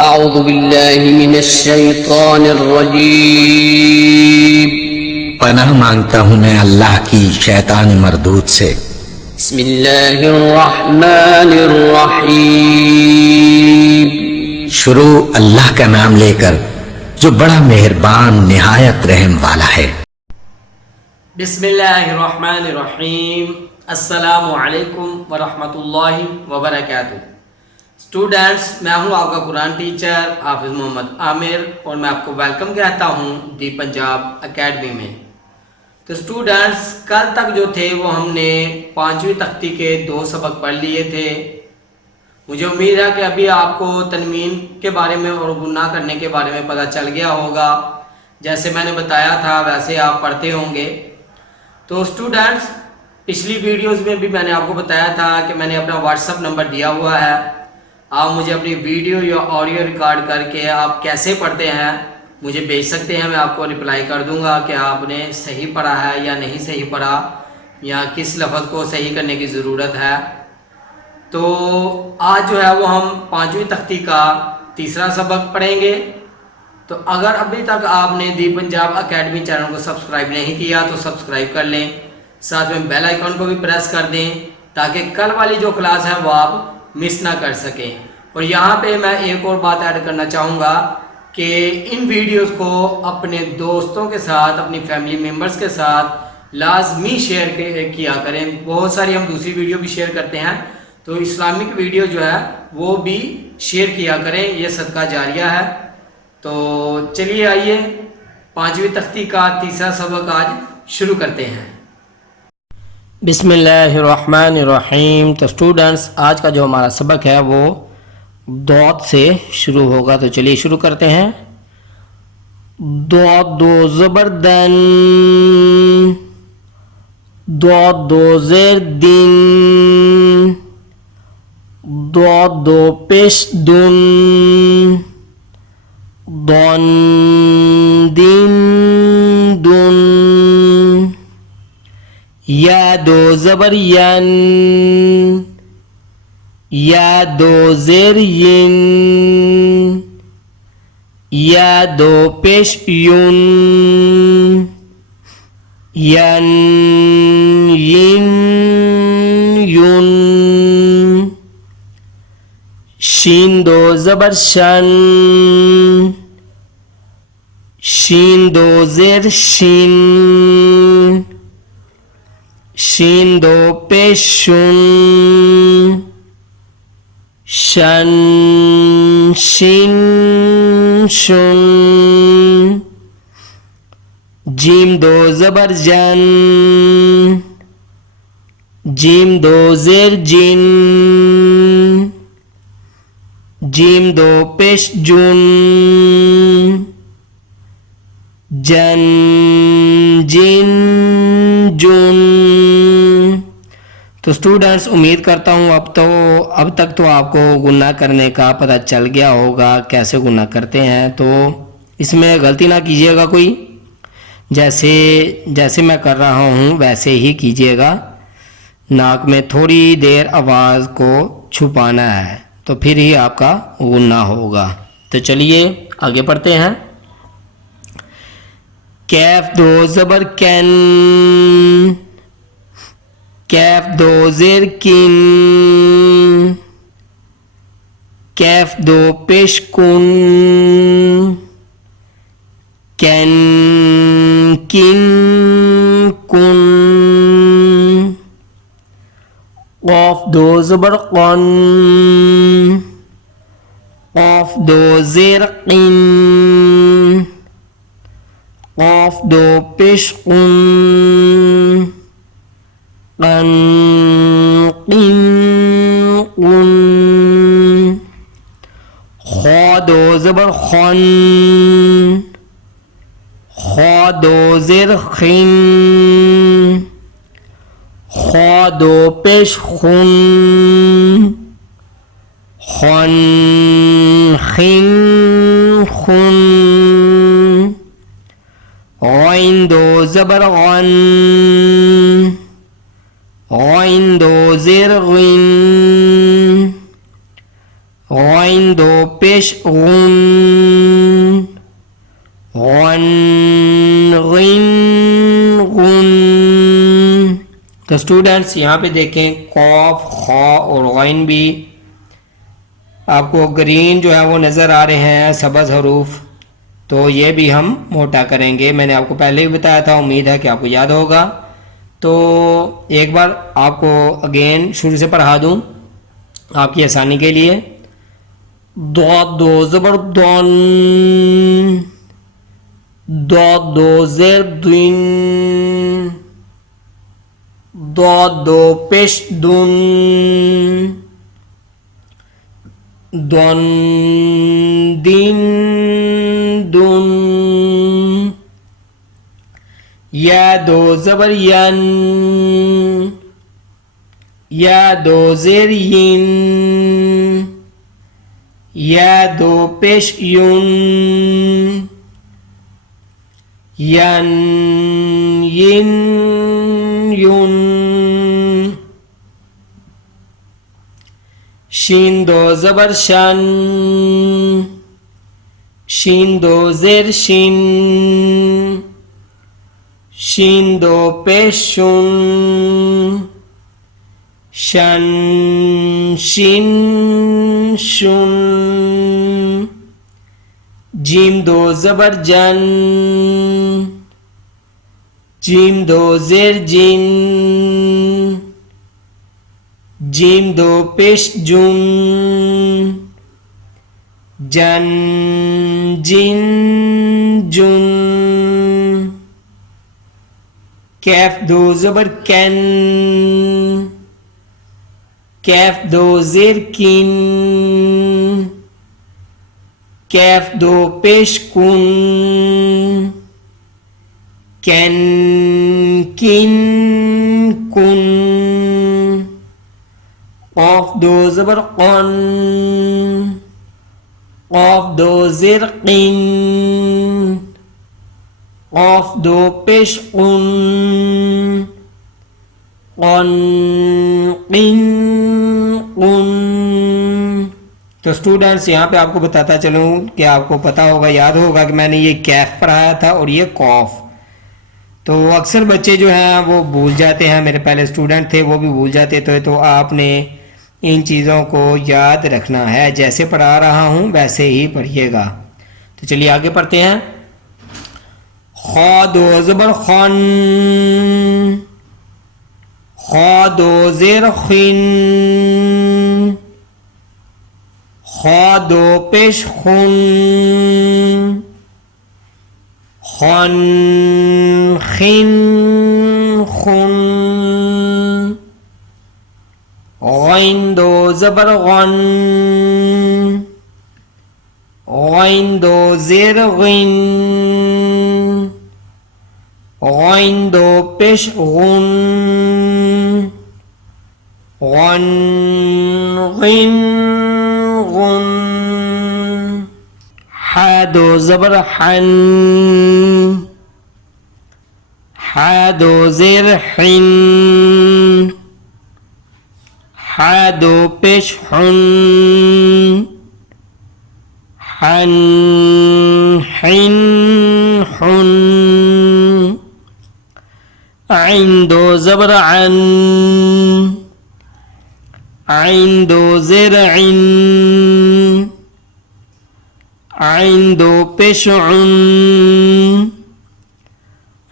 अऊज़ु बिल्लाहि मिनश शैतानिर रजीम। पनाह मांगता हूँ मैं अल्लाह की शैतान मरदूद से। बिस्मिल्लाहिर रहमानिर रहीम। शुरू अल्लाह का नाम लेकर जो बड़ा मेहरबान निहायत रहम वाला है। बिस्मिल्लाहिर्रहमानिर्रहीम। अस्सलामु अलैकुम वरहमतुल्लाहि वबरकातुहू। स्टूडेंट्स, मैं हूं आपका कुरान टीचर हाफिज़ मोहम्मद आमिर और मैं आपको वेलकम कहता हूं दी पंजाब एकेडमी में। तो स्टूडेंट्स, कल तक जो थे वो हमने 5वीं तख्ती के 2 सबक पढ़ लिए थे। मुझे उम्मीद है कि अभी आपको तनवीन के बारे में और गुन्ना करने के बारे में पता चल गया होगा। जैसे मैंने बताया था वैसे आप पढ़ते होंगे। तो स्टूडेंट्स, पिछली वीडियोस में भी मैंने आपको बताया था कि मैंने अपना व्हाट्सअप नंबर दिया हुआ है। आप मुझे अपनी वीडियो या ऑडियो रिकॉर्ड करके आप कैसे पढ़ते हैं मुझे भेज सकते हैं। मैं आपको रिप्लाई कर दूंगा कि आपने सही पढ़ा है या नहीं सही पढ़ा, या किस लफ्ज़ को सही करने की ज़रूरत है। तो आज जो है वो हम 5वीं तख्ती का 3रा सबक पढ़ेंगे। तो अगर अभी तक आपने दी पंजाब एकेडमी चैनल को सब्सक्राइब नहीं किया तो सब्सक्राइब कर लें, साथ में बेल आइकन को भी प्रेस कर दें ताकि कल वाली जो क्लास है वो आप मिस ना कर सकें। और यहाँ पे मैं एक और बात ऐड करना चाहूँगा कि इन वीडियोस को अपने दोस्तों के साथ, अपनी फैमिली मेम्बर्स के साथ लाजमी शेयर किया करें। बहुत सारी हम दूसरी वीडियो भी शेयर करते हैं, तो इस्लामिक वीडियो जो है वो भी शेयर किया करें, ये सदका जारिया है। तो चलिए आइए 5वीं तख्ती का 3रा सबक आज शुरू करते हैं। बिस्मिल्लाहिर्रहमानिर्रहीम। तो स्टूडेंट्स, आज का जो हमारा सबक है वो दौत से शुरू होगा। तो चलिए शुरू करते हैं। दौत दो ज़बर दन, दौत दो ज़ेर दिन, दौत दो पेश दुन, दौन दिन दुन, या दो ज़बर यन, या दो ज़ेर यिन, या दो पेश युन, यन यिन युन, शीन दो ज़बर शन, शीन दो ज़ेर शीन, शीन दो पेश शुन, शन शीन शुन, जीम दो ज़बर जन, जीम दो ज़ेर जिन, जीम दो पेश जुन, जन जिन जुन। तो स्टूडेंट्स, उम्मीद करता हूँ अब तक तो आपको गुन्ना करने का पता चल गया होगा, कैसे गुन्ना करते हैं। तो इसमें गलती ना कीजिएगा कोई, जैसे मैं कर रहा हूँ वैसे ही कीजिएगा। नाक में थोड़ी देर आवाज़ को छुपाना है तो फिर ही आपका गुन्ना होगा। तो चलिए आगे पढ़ते हैं। कैफ दो ज़बर कैन, कैफ दो ज़ेर किन, कैफ दो पेश कुन, कैन किन कुन, क़ाफ दो ज़बर क़न, क़ाफ दो ज़ेर क़िन, क़ाफ दो पेश क़ुन, क़न क़िन क़ुन, ख़ा दो ज़बर ख़न, ख़ा दो ज़ेर ख़िन, ख़ा दो पेश ख़ुन, ख़न ख़िन ख़ुन, ग़ैन दो ज़बर ग़न, ग़ैन दो ज़ेर ग़िन, ग़ैन दो पेश गुन, गुन गुन गुन। तो स्टूडेंट्स यहाँ पे देखें कॉफ, खा और गैन भी आपको ग्रीन जो है वो नज़र आ रहे हैं, सबज हरूफ। तो ये भी हम मोटा करेंगे, मैंने आपको पहले ही बताया था, उम्मीद है कि आपको याद होगा। तो एक बार आपको अगेन शुरू से पढ़ा दूं आपकी आसानी के लिए। दो ज़बर दोन, दो ज़ेर दिन, दो पेश दुन, दोन दिन दुन। या दो ज़बर यन, या दो ज़ेर यिन, या दो पेश युन, यन यिन युन। शीन दो ज़बर शन, शीन दो ज़ेर शिन, शीन दो पेश शुन, शन शिन शुन। जीम दो ज़बर जन, जीम दो ज़ेर जिन, जीम दो पेश जुन, जन जिन जुन। कैफ दो ज़बर कैन, कैफ दो ज़ेर किन, कैफ दो पेश कुन, कैन किन कुन। क़ाफ दो ज़बर क़न, क़ाफ दो ज़ेर क़िन, क़ाफ दो पेश क़ुन, क़न क़िन क़ुन। तो स्टूडेंट्स यहाँ पे आपको बताता चलूँ कि आपको पता होगा, याद होगा कि मैंने ये कैफ पढ़ाया था और ये कॉफ। तो अक्सर बच्चे जो हैं वो भूल जाते हैं, मेरे पहले स्टूडेंट थे वो भी भूल जाते थे। तो आपने इन चीज़ों को याद रखना है, जैसे पढ़ा रहा हूँ वैसे ही पढ़िएगा। तो चलिए आगे पढ़ते हैं। खा दो ज़बर खन, खा दो ज़ेर खिन, खा दो पेश खुन, खन खिन खुन। गैन दो ज़बर गन, गैन दो ज़ेर गिन, गैन दो पेश गुन, गन गिन गुन। हा दो ज़बर हन, हा दो ज़ेर हिन, हा दो पेश हुन, हन हिन हुन। आइन दो ज़बर अन, आइन दो ज़ेर इन, आइन दो पेश उन,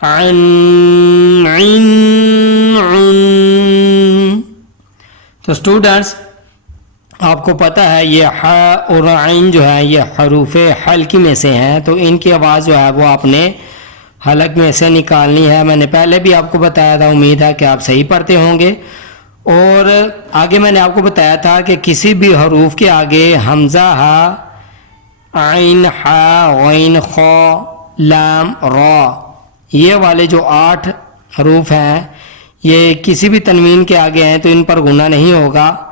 अन इन उन। तो स्टूडेंट्स आपको पता है ये हा और आइन जो है ये हरूफ हल्की में से हैं, तो इनकी आवाज़ जो है वो आपने हलक में से निकालनी है। मैंने पहले भी आपको बताया था, उम्मीद है कि आप सही पढ़ते होंगे। और आगे मैंने आपको बताया था कि किसी भी हरूफ के आगे हमज़ा, हा, आइन, हा, गैन, खा, लाम, रा, ये वाले जो 8 हरूफ हैं ये किसी भी तनवीन के आगे हैं तो इन पर गुना नहीं होगा।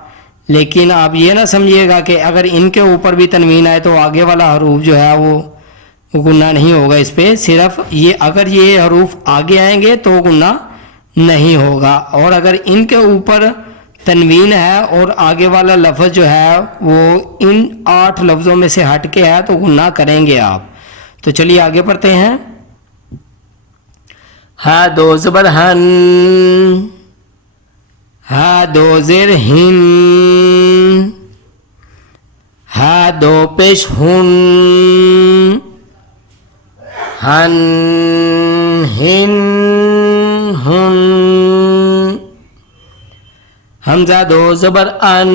लेकिन आप ये ना समझिएगा कि अगर इनके ऊपर भी तनवीन आए तो आगे वाला हरूफ जो है वो गुना नहीं होगा इस पर। सिर्फ ये अगर ये हरूफ आगे आएंगे तो गुना नहीं होगा, और अगर इनके ऊपर तनवीन है और आगे वाला लफ्ज़ जो है वो इन 8 लफ्ज़ों में से हट के है, तो गुन्ना करेंगे आप। तो चलिए आगे पढ़ते हैं। हा दो ज़बर हन, हा दो ज़ेर हिन, हा दो पेश हुन, हन हिन हुन। हमजा दो ज़बर अन,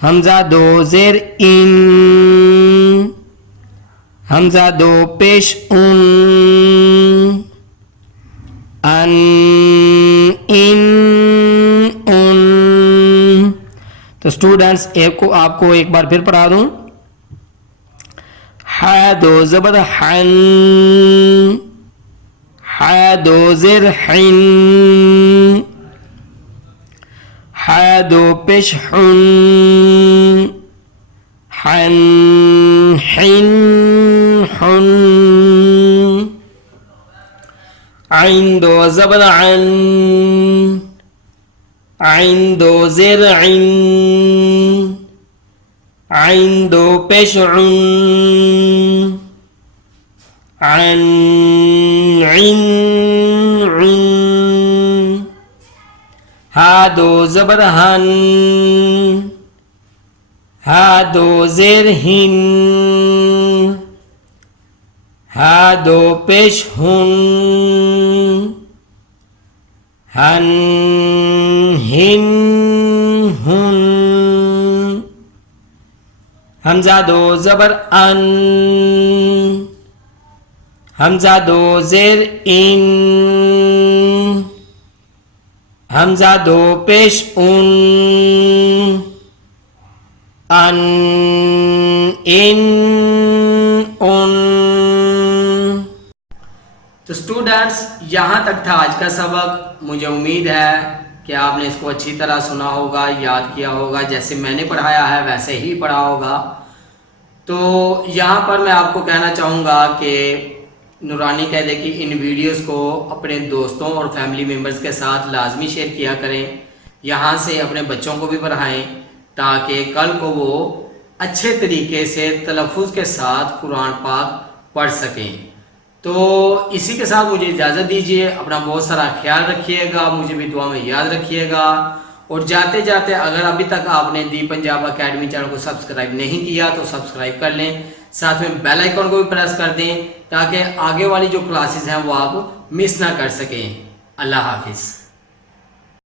हमजा दो ज़ेर इन, हमजा दो पेश उन, अन इन उन। तो स्टूडेंट्स आपको एक बार फिर पढ़ा दूं। हा दो ज़बर हन, हा दो ज़ेर हिन, हा दो पेश हुन, हन हिन हुन। आइन दो ज़बर अन, आइन दो ज़ेर इन, आइन दो पेश उन, अन इन उन। हा दो ज़बर हन, हा दो ज़ेर हिन, हा दो पेश हुन, हन हिन हुन। हमजा दो ज़बर अन, हमजा दो ज़ेर इन, हमजा दो पेश उन, अन इन उन। तो स्टूडेंट्स यहाँ तक था आज का सबक। मुझे उम्मीद है कि आपने इसको अच्छी तरह सुना होगा, याद किया होगा, जैसे मैंने पढ़ाया है वैसे ही पढ़ा होगा। तो यहाँ पर मैं आपको कहना चाहूँगा कि नूरानी कायदे की इन वीडियोस को अपने दोस्तों और फैमिली मेम्बर्स के साथ लाजमी शेयर किया करें। यहाँ से अपने बच्चों को भी पढ़ाएं ताकि कल को वो अच्छे तरीके से तलफ़ुज़ के साथ कुरान पाक पढ़ सकें। तो इसी के साथ मुझे इजाज़त दीजिए। अपना बहुत सारा ख्याल रखिएगा, मुझे भी दुआ में याद रखिएगा। और जाते जाते अगर अभी तक आपने दी पंजाब अकेडमी चैनल को सब्सक्राइब नहीं किया तो सब्सक्राइब कर लें, साथ में बेल आइकन को भी प्रेस कर दें ताकि आगे वाली जो क्लासेस हैं वो आप मिस ना कर सकें। अल्लाह हाफिज़।